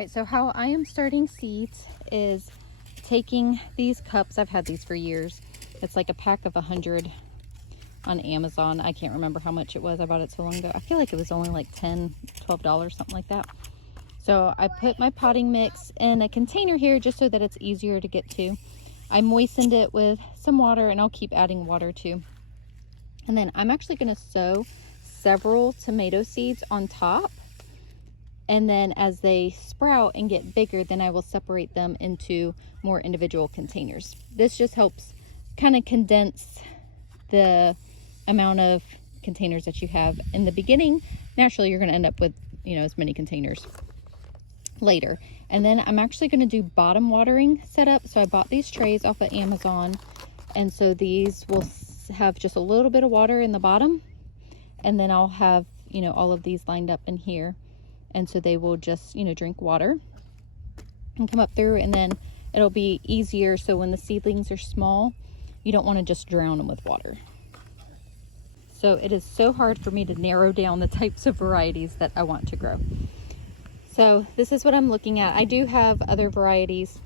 right, so how I am starting seeds is taking these cups. I've had these for years. It's like a pack of 100 on Amazon. I can't remember how much it was. I bought it so long ago. I feel like it was only like $10, $12, something like that. So I put my potting mix in a container here just so that it's easier to get to. I moistened it with some water, and I'll keep adding water too. And then I'm actually going to sow several tomato seeds on top. And then as they sprout and get bigger, then I will separate them into more individual containers. This just helps kind of condense the amount of containers that you have in the beginning. Naturally, you're going to end up with, as many containers later. And then I'm actually going to do bottom watering setup. So I bought these trays off of Amazon. And so these will have just a little bit of water in the bottom. And then I'll have, all of these lined up in here. And so they will just, drink water and come up through, and then it'll be easier. So when the seedlings are small, you don't want to just drown them with water. So it is so hard for me to narrow down the types of varieties that I want to grow. So this is what I'm looking at. I do have other varieties,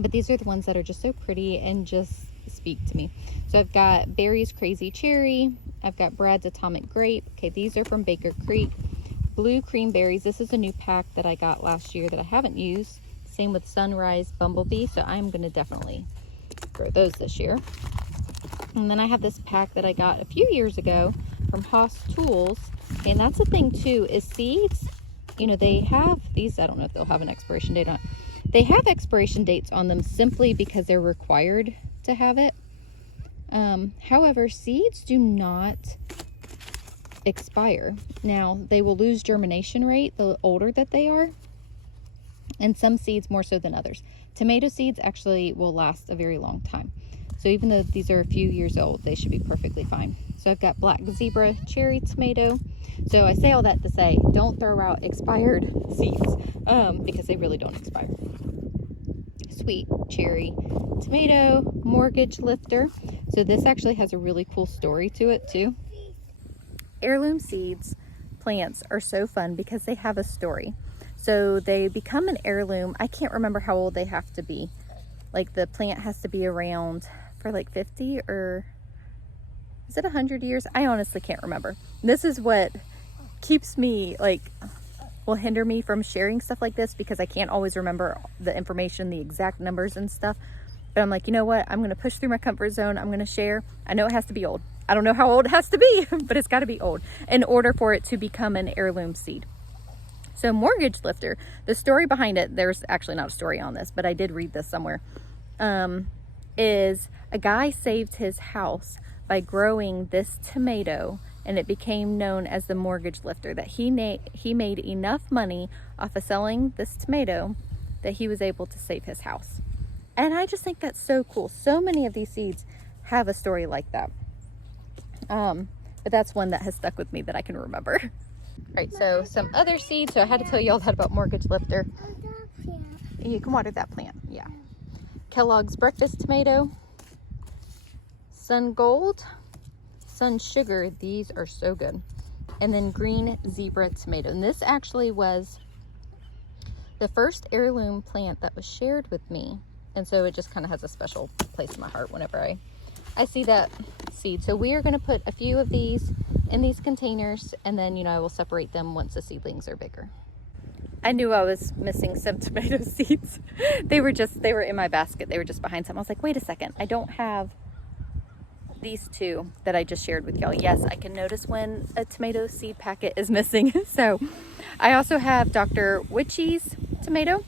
but these are the ones that are just so pretty and just speak to me. So I've got Barry's Crazy Cherry. I've got Brad's Atomic Grape. Okay, these are from Baker Creek. Blue Cream Berries. This is a new pack that I got last year that I haven't used. Same with Sunrise Bumblebee. So I'm going to definitely grow those this year. And then I have this pack that I got a few years ago from Haas Tools. And that's the thing too, is seeds, they have these, I don't know if they'll have an expiration date on it. They have expiration dates on them simply because they're required to have it. However, seeds do not expire. Now, they will lose germination rate the older that they are, and some seeds more so than others. Tomato seeds actually will last a very long time. So even though these are a few years old, they should be perfectly fine. So I've got Black Zebra Cherry Tomato. So I say all that to say, don't throw out expired seeds because they really don't expire. Sweet Cherry Tomato, Mortgage Lifter. So this actually has a really cool story to it too. Heirloom seeds plants are so fun because they have a story. So they become an heirloom. I can't remember how old they have to be. Like the plant has to be around for like 50 or is it 100 years? I honestly can't remember. This is what keeps me will hinder me from sharing stuff like this because I can't always remember the information, the exact numbers and stuff. But I'm like, you know what? I'm going to push through my comfort zone. I'm going to share. I know it has to be old. I don't know how old it has to be, but it's got to be old in order for it to become an heirloom seed. So Mortgage Lifter, the story behind it, there's actually not a story on this, but I did read this somewhere, is a guy saved his house by growing this tomato, and it became known as the Mortgage Lifter, that he made enough money off of selling this tomato that he was able to save his house. And I just think that's so cool. So many of these seeds have a story like that. But that's one that has stuck with me that I can remember. All right, so some other seeds. So I had to tell you all that about Mortgage Lifter. You can water that plant, yeah. Kellogg's Breakfast Tomato, Sun Gold, Sun Sugar. These are so good. And then Green Zebra Tomato. And this actually was the first heirloom plant that was shared with me. And so it just kind of has a special place in my heart whenever I see that seed. So we are going to put a few of these in these containers, and then, I will separate them once the seedlings are bigger. I knew I was missing some tomato seeds. They were in my basket. They were just behind some. I was like, wait a second. I don't have these two that I just shared with y'all. Yes, I can notice when a tomato seed packet is missing. So I also have Dr. Witchy's tomato.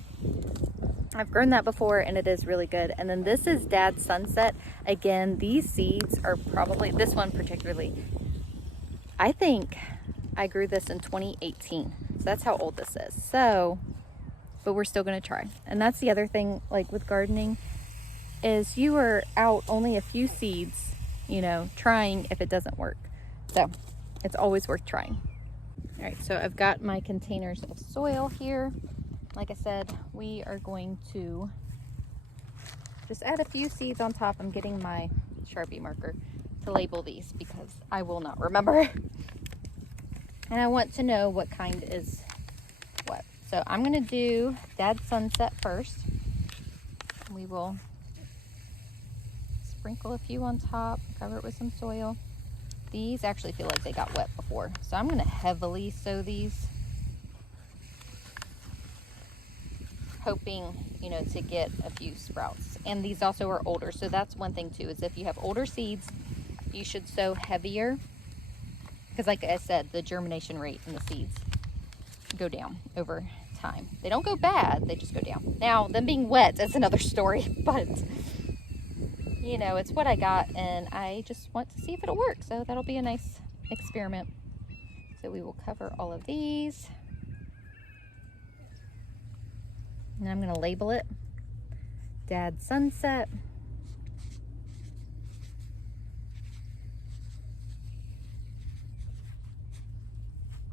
I've grown that before and it is really good. And then this is Dad's Sunset. Again, these seeds are probably, this one particularly, I think I grew this in 2018. So that's how old this is. So, but we're still gonna try. And that's the other thing, like with gardening, is you are out only a few seeds, trying if it doesn't work. So it's always worth trying. All right, so I've got my containers of soil here. Like I said, we are going to just add a few seeds on top. I'm getting my Sharpie marker to label these because I will not remember. And I want to know what kind is what. So I'm gonna do Dad's Sunset first. We will sprinkle a few on top, cover it with some soil. These actually feel like they got wet before, so I'm gonna heavily sow these, hoping, you know, to get a few sprouts. And these also are older, so that's one thing too, is if you have older seeds, you should sow heavier, because like I said, the germination rate in the seeds go down over time. They don't go bad, they just go down. Now, them being wet is another story, but you know, it's what I got, and I just want to see if it'll work. So that'll be a nice experiment. So we will cover all of these. And I'm gonna label it Dad's Sunset.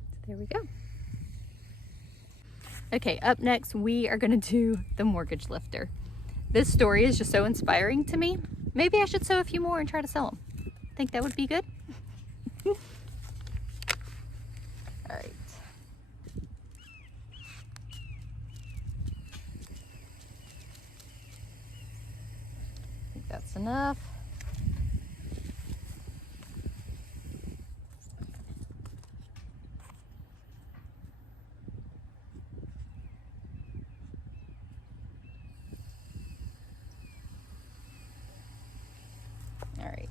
So there we go. Okay, up next, we are gonna do the mortgage lifter. This story is just so inspiring to me. Maybe I should sow a few more and try to sell them. Think that would be good? All right. I think that's enough. All right.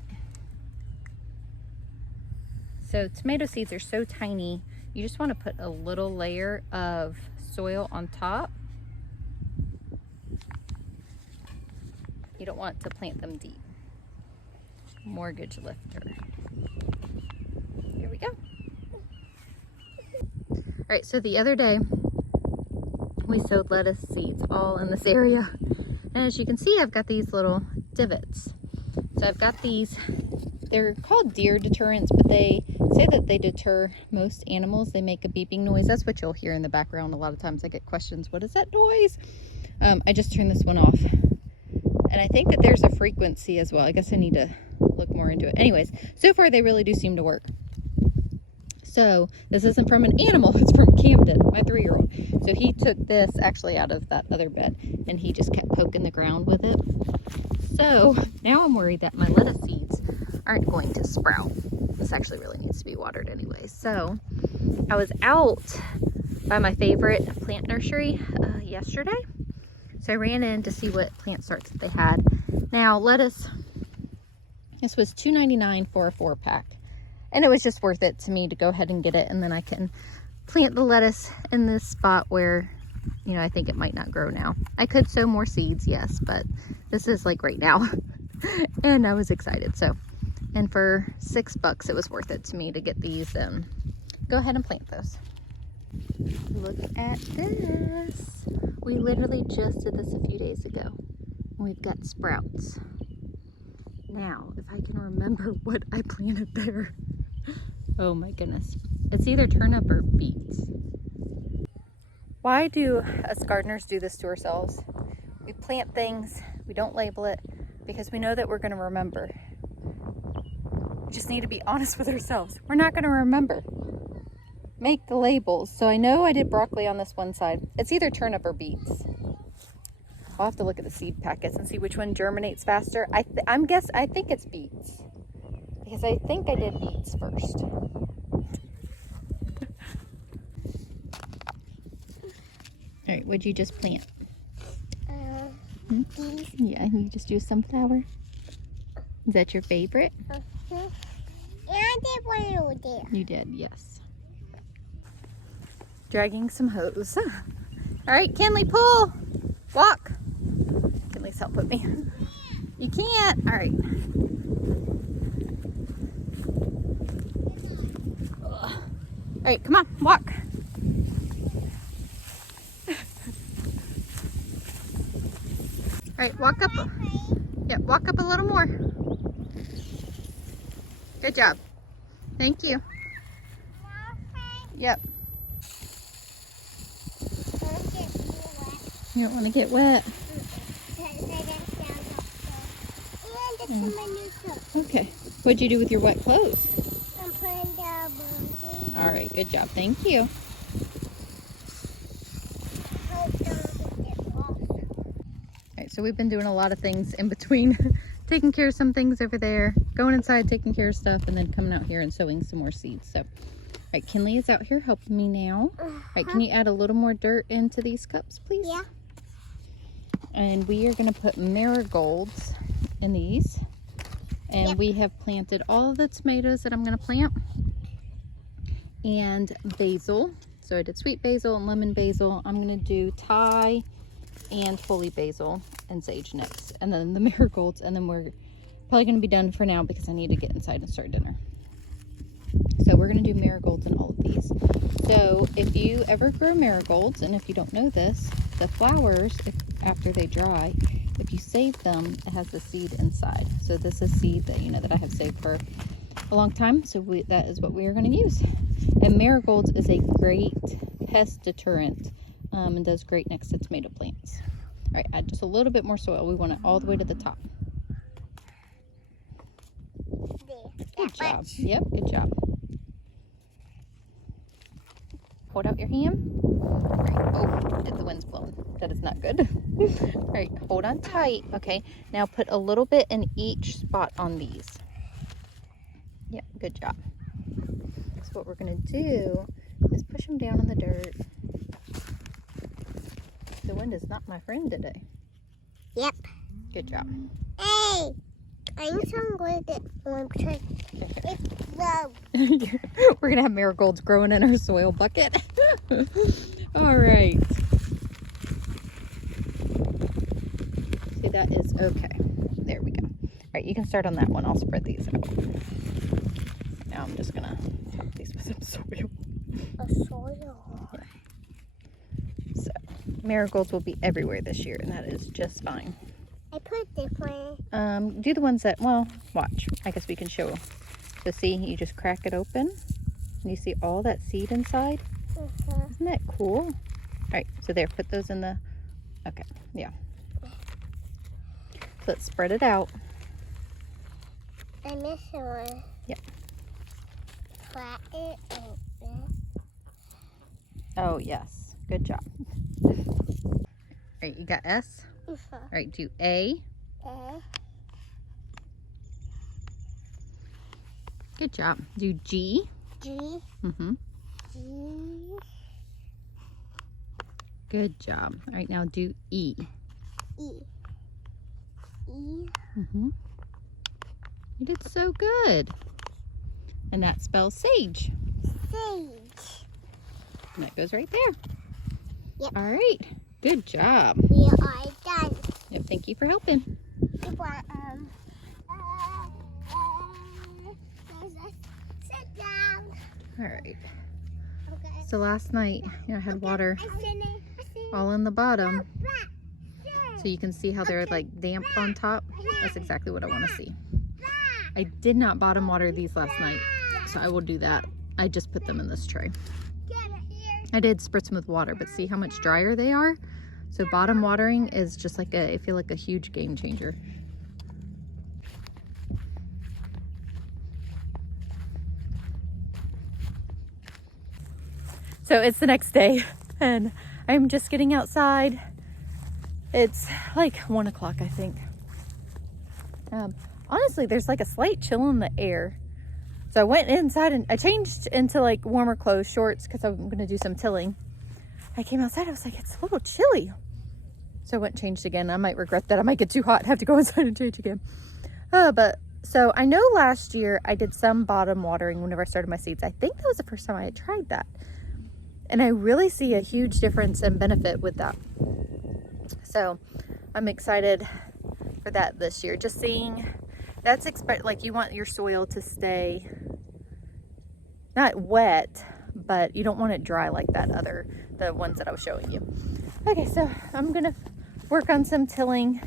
So tomato seeds are so tiny, you just want to put a little layer of soil on top. You don't want to plant them deep. Mortgage lifter. Here we go. All right, so the other day we sowed lettuce seeds all in this area. And as you can see, I've got these little divots. So I've got these, they're called deer deterrents, but they say that they deter most animals. They make a beeping noise. That's what you'll hear in the background. A lot of times I get questions, what is that noise? I just turned this one off. And I think that there's a frequency as well. I guess I need to look more into it. Anyways, so far they really do seem to work. So this isn't from an animal, it's from Camden, my 3-year-old. So he took this actually out of that other bed and he just kept poking the ground with it. So now I'm worried that my lettuce seeds aren't going to sprout. This actually really needs to be watered anyway. So I was out by my favorite plant nursery yesterday. So I ran in to see what plant starts that they had. Now lettuce, this was $2.99 for a 4-pack. And it was just worth it to me to go ahead and get it. And then I can plant the lettuce in this spot where, you know, I think it might not grow now. I could sow more seeds, yes, but this is like right now. And I was excited. So, and for $6, it was worth it to me to get these. Go ahead and plant those. Look at this. We literally just did this a few days ago. We've got sprouts. Now, if I can remember what I planted there. Oh my goodness. It's either turnip or beets. Why do us gardeners do this to ourselves? We plant things, we don't label it, because we know that we're going to remember. We just need to be honest with ourselves. We're not going to remember. Make the labels. So I know I did broccoli on this one side. It's either turnip or beets. I'll have to look at the seed packets and see which one germinates faster. I think it's beets, because I think I did beets first. All right, what'd you just plant? Beets. Yeah, you just do sunflower. Is that your favorite? And I did one over there. You did, yes. Dragging some hose. All right, Kinley, pull. Walk. Kinley's help with me. You can't. All right. All right, come on, walk. All right, walk up. Yeah, walk up a little more. Good job. Thank you. Yep. You don't want to get wet. Okay. What'd you do with your wet clothes? I'm putting the balloons. All right, good job. Thank you. so we've been doing a lot of things in between. Taking care of some things over there, going inside, taking care of stuff, and then coming out here and sowing some more seeds. So, all right, Kinley is out here helping me now. All right, can you add a little more dirt into these cups, please? Yeah. And we are going to put marigolds in these. And we have planted all the tomatoes that I'm going to plant. And basil. So I did sweet basil and lemon basil. I'm going to do Thai and holy basil and sage next, and then the marigolds, and then we're probably going to be done for now because I need to get inside and start dinner. So we're going to do marigolds in all of these. So if you ever grow marigolds, and if you don't know this, the flowers, after they dry, if you save them, it has the seed inside. So this is seed that that I have saved for a long time, so that is what we are going to use. And marigolds is a great pest deterrent, and does great next to tomato plants. All right, add just a little bit more soil. We want it all the way to the top. Good job. Yep, good job. Hold out your hand. Right. Oh, the wind's blowing. That is not good. All right, hold on tight. Okay, now put a little bit in each spot on these. Yep, good job. So what we're gonna do is push them down in the dirt. The wind is not my friend today. Yep. Good job. Hey, I need some good one trick. We're gonna have marigolds growing in our soil bucket. All right. See, that is okay. There we go. All right, you can start on that one. I'll spread these out. Now I'm just gonna top these with some soil. Soil. Yeah. So marigolds will be everywhere this year, and that is just fine. I put different. Do the ones that, well, watch. I guess we can show. So see, you just crack it open, and you see all that seed inside. Isn't that cool? All right, so there, put those in the, okay, yeah. So let's spread it out. I miss one. Yep. Crack it open. Oh, yes. Good job. All right, you got S? All right, do A. Good job. Do G. G. Mm-hmm. G. Good job. All right, now do E. E. E. Mm-hmm. You did so good. And that spells sage. Sage. And that goes right there. Yep. All right. Good job. We are done. Yep, thank you for helping. You want, sit down. All right. Okay. So last night, I had water I see it. all in the bottom. So you can see how they're like damp on top. That's exactly what I want to see. I did not bottom water these last night, so I will do that. I just put them in this tray. I did spritz them with water, but see how much drier they are? So bottom watering is just like I feel like a huge game changer. So it's the next day and I'm just getting outside. It's like 1 o'clock, I think. Honestly, there's like a slight chill in the air. So I went inside and I changed into like warmer clothes, shorts, because I'm going to do some tilling. I came outside, I was like, it's a little chilly. So I went and changed again. I might regret that. I might get too hot and have to go inside and change again. So I know last year I did some bottom watering whenever I started my seeds. I think that was the first time I had tried that. And I really see a huge difference and benefit with that. So I'm excited for that this year. Just seeing, that's like you want your soil to stay not wet, but you don't want it dry like the ones that I was showing you. Okay, so I'm gonna work on some tilling.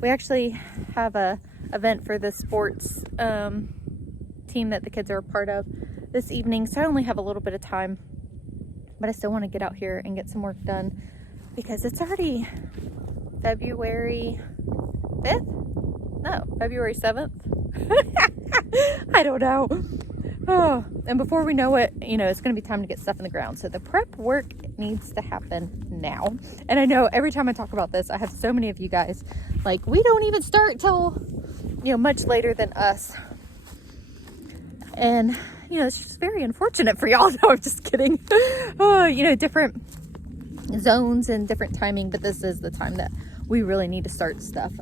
We actually have a event for the sports team that the kids are a part of this evening, so I only have a little bit of time, but I still want to get out here and get some work done because it's already February 5th? No, February 7th? I don't know. Oh, and before we know it, it's going to be time to get stuff in the ground. So the prep work needs to happen now. And I know every time I talk about this, I have so many of you guys like, we don't even start till, you know, much later than us. And, you know, it's just very unfortunate for y'all. No, I'm just kidding. Oh, you know, different zones and different timing, but this is the time that we really need to start stuff.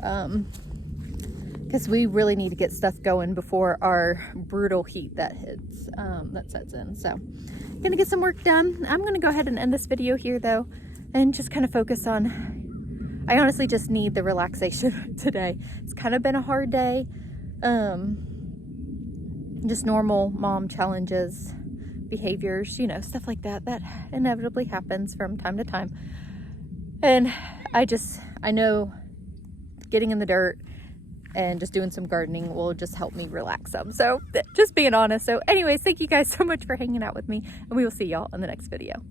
Because we really need to get stuff going before our brutal heat that hits, that sets in. So, gonna get some work done. I'm gonna go ahead and end this video here though, and just kind of focus on, I honestly just need the relaxation today. It's kind of been a hard day. Just normal mom challenges, behaviors, you know, stuff like that, that inevitably happens from time to time. And I know getting in the dirt and just doing some gardening will just help me relax some. So just being honest. So anyways, thank you guys so much for hanging out with me, and we will see y'all in the next video.